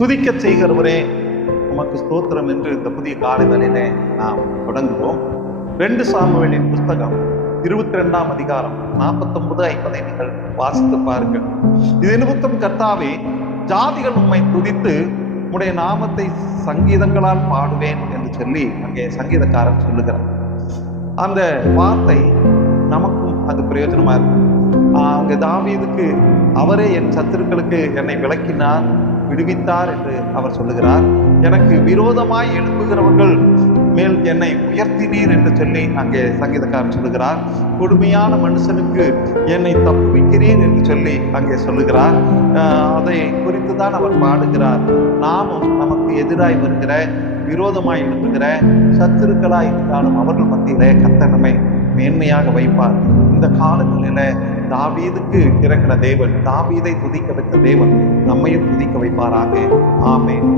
துதிக்க செய்கிறவரே உமக்கு ஸ்தோத்திரம் என்று இந்த புதிய காலைகளிலே நாம் தொடங்குவோம். 2 சாமுவேலின் புஸ்தகம் 22ஆம் அதிகாரம் 49-50 நீங்கள் வாசித்து பாருங்கள். இது நிமித்தம் கர்த்தாவே, ஜாதிகள் உம்மை துதித்து உம்முடைய நாமத்தை சங்கீதங்களால் பாடுவேன் என்று சொல்லி அங்கே சங்கீதக்காரன் சொல்லுகிறார். அந்த வார்த்தை நமக்கும் அது பிரயோஜனமா இருக்கும். அங்கே தாவீதுக்கு அவரே என் சத்துருக்களுக்கு என்னை விலக்கினார், விடுவித்தார் என்று அவர் சொல்லுகிறார். எனக்கு விரோதமாய் எழுப்புகிறவர்கள் மேல் என்னை உயர்த்தினீர் என்று சொல்லி அங்கே சங்கீதக்காரன் சொல்லுகிறார். கொடுமையான மனுஷனுக்கு என்னை தப்புவிக்கிறீர் என்று சொல்லி அங்கே சொல்லுகிறார். அதை குறித்து தான் அவர் பாடுகிறார். நாமும் நமக்கு எதிராய் வருகிற, விரோதமாய் எழுப்புகிற சத்துருக்களாய் இருந்தாலும் அவர்கள் மத்தியிலே கர்த்தர் நம்மை மேன்மையாக வைப்பார். இந்த காலங்களில தாவீதுக்கு இறங்கின தேவன், தாவீதை துதிக்க வைத்த தேவன் நம்மையும் துதிக்க வைப்பாராக. ஆமென்.